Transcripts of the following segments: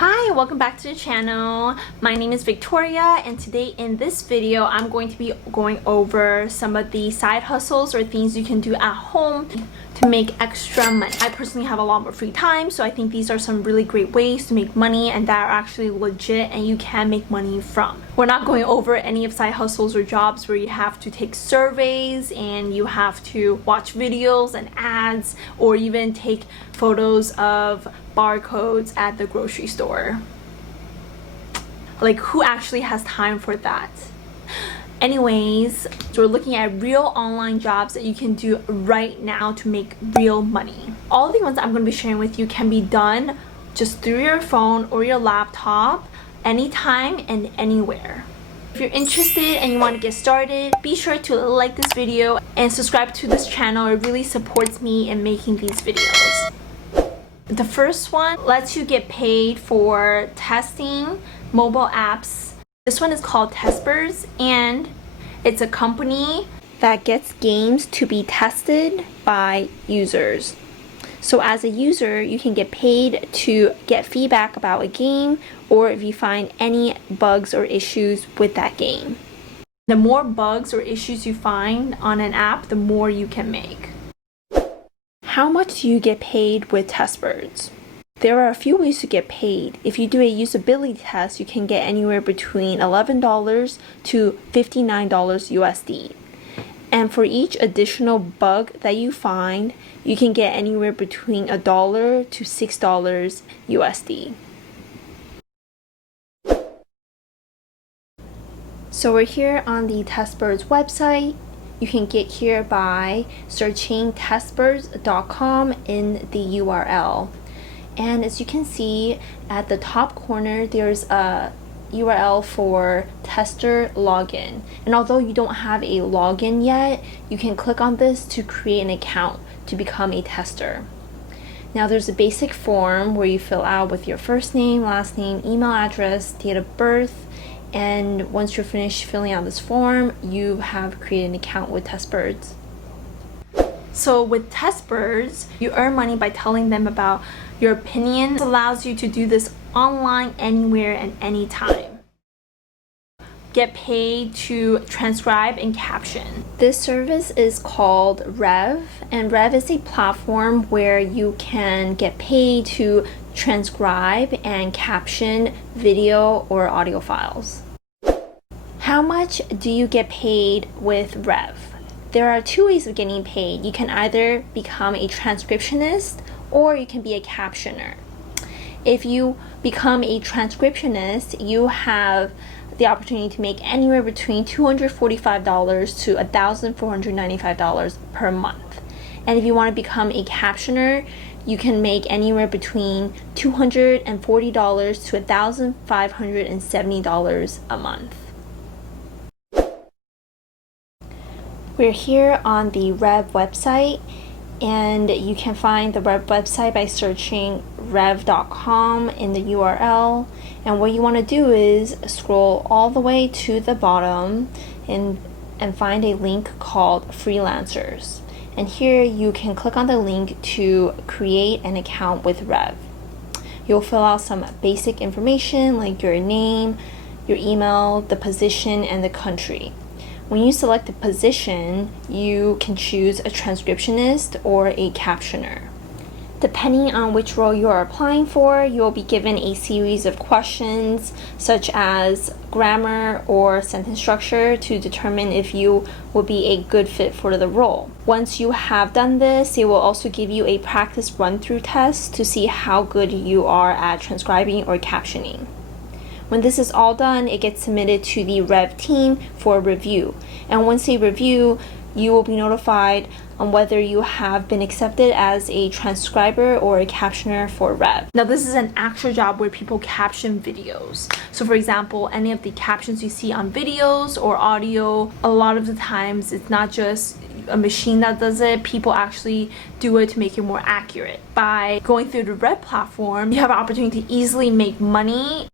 Hi, welcome back to the channel. My name is Victoria, and today in this video I'm going to be going over some of the side hustles or things you can do at home to make extra money. I personally have a lot more free time, so I think these are some really great ways to make money and that are actually legit and you can make money from. We're not going over any of side hustles or jobs where you have to take surveys and you have to watch videos and ads or even take photos of barcodes at the grocery store. Like, who actually has time for that? Anyways, so we're looking at real online jobs that you can do right now to make real money. All the ones I'm going to be sharing with you can be done just through your phone or your laptop, anytime and anywhere. If you're interested and you want to get started, be sure to like this video and subscribe to this channel. It really supports me in making these videos. The first one lets you get paid for testing mobile apps. This one is called Testbirds, and it's a company that gets games to be tested by users. So as a user, you can get paid to get feedback about a game or if you find any bugs or issues with that game. The more bugs or issues you find on an app, the more you can make. How much do you get paid with Testbirds? There are a few ways to get paid. If you do a usability test, you can get anywhere between $11 to $59 USD. And for each additional bug that you find, you can get anywhere between $1 to $6 USD. So we're here on the Testbirds website. You can get here by searching testbirds.com in the URL. And as you can see at the top corner, there's a URL for tester login. And although you don't have a login yet, you can click on this to create an account to become a tester. Now there's a basic form where you fill out with your first name, last name, email address, date of birth, and once you're finished filling out this form, you have created an account with Testbirds. So with Testbirds, you earn money by telling them about your opinion. It allows you to do this online, anywhere and anytime. Get paid to transcribe and caption. This service is called Rev, and Rev is a platform where you can get paid to transcribe and caption video or audio files. How much do you get paid with Rev? There are two ways of getting paid. You can either become a transcriptionist or you can be a captioner. If you become a transcriptionist, you have the opportunity to make anywhere between $245 to $1,495 per month. And if you want to become a captioner, you can make anywhere between $240 to $1,570 a month. We're here on the Rev website, and you can find the Rev website by searching rev.com in the URL. And what you want to do is scroll all the way to the bottom and find a link called Freelancers. And here you can click on the link to create an account with Rev. You'll fill out some basic information like your name, your email, the position, and the country. When you select the position, you can choose a transcriptionist or a captioner. Depending on which role you are applying for, you will be given a series of questions such as grammar or sentence structure to determine if you will be a good fit for the role. Once you have done this, they will also give you a practice run-through test to see how good you are at transcribing or captioning. When this is all done, it gets submitted to the Rev team for review. And once they review, you will be notified on whether you have been accepted as a transcriber or a captioner for Rev. Now this is an actual job where people caption videos. So for example, any of the captions you see on videos or audio, a lot of the times it's not just a machine that does it. People actually do it to make it more accurate. By going through the Rev platform, you have an opportunity to easily make money.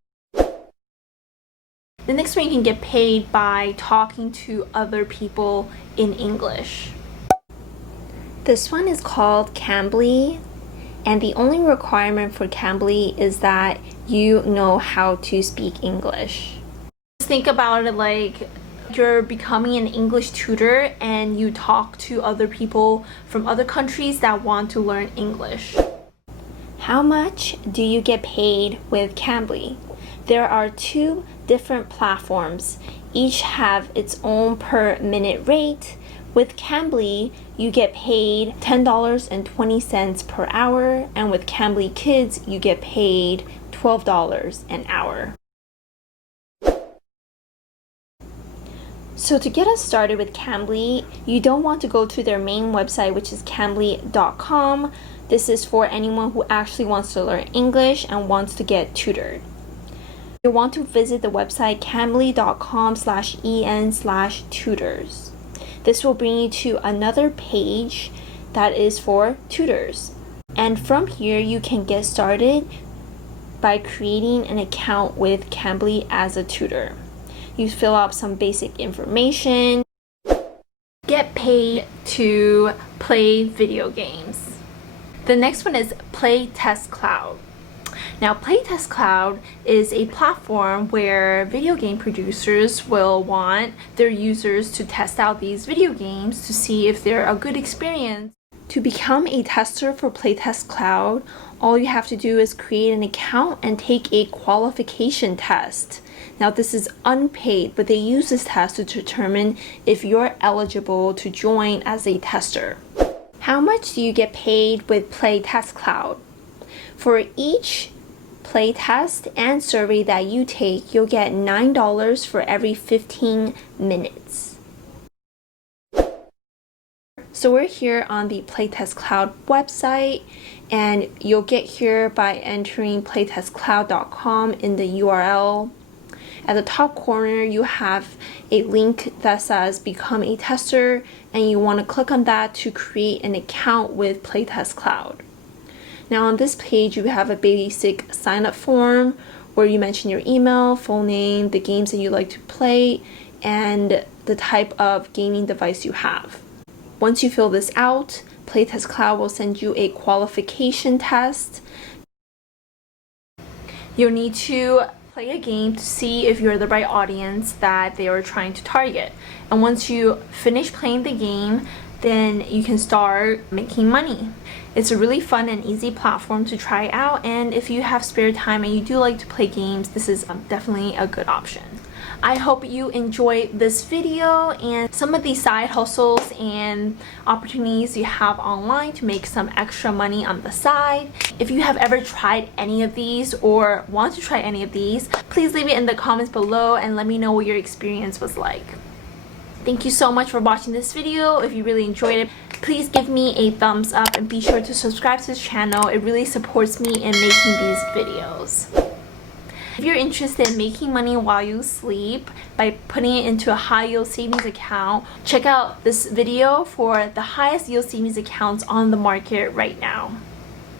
The next one, you can get paid by talking to other people in English. This one is called Cambly, And the only requirement for Cambly is that you know how to speak English. Just think about it like you're becoming an English tutor and you talk to other people from other countries that want to learn English. How much do you get paid with Cambly? There are 2 different platforms. Each have its own per minute rate. With Cambly, you get paid $10.20 per hour, and with Cambly Kids, you get paid $12 an hour. So to get us started with Cambly, you don't want to go to their main website, which is cambly.com. This is for anyone who actually wants to learn English and wants to get tutored. You want to visit the website cambly.com/en/tutors. This will bring you to another page that is for tutors. And from here, you can get started by creating an account with Cambly as a tutor. You fill out some basic information. Get paid to play video games. The next one is Playtest Cloud. Now, Playtest Cloud is a platform where video game producers will want their users to test out these video games to see if they're a good experience. To become a tester for Playtest Cloud, all you have to do is create an account and take a qualification test. Now, this is unpaid, but they use this test to determine if you're eligible to join as a tester. How much do you get paid with Playtest Cloud? For each playtest and survey that you take, you'll get $9 for every 15 minutes. So we're here on the Playtest Cloud website, and you'll get here by entering playtestcloud.com in the URL. At the top corner, you have a link that says Become a Tester, and you want to click on that to create an account with Playtest Cloud. Now on this page, you have a basic sign-up form where you mention your email, full name, the games that you like to play, and the type of gaming device you have. Once you fill this out, Playtest Cloud will send you a qualification test. You'll need to play a game to see if you're the right audience that they are trying to target. And once you finish playing the game, then you can start making money. It's a really fun and easy platform to try out, and if you have spare time and you do like to play games, this is definitely a good option. I hope you enjoyed this video and some of these side hustles and opportunities you have online to make some extra money on the side. If you have ever tried any of these or want to try any of these, please leave it in the comments below and let me know what your experience was like. Thank you so much for watching this video. If you really enjoyed it, please give me a thumbs up and be sure to subscribe to this channel. It really supports me in making these videos. If you're interested in making money while you sleep by putting it into a high yield savings account, check out this video for the highest yield savings accounts on the market right now.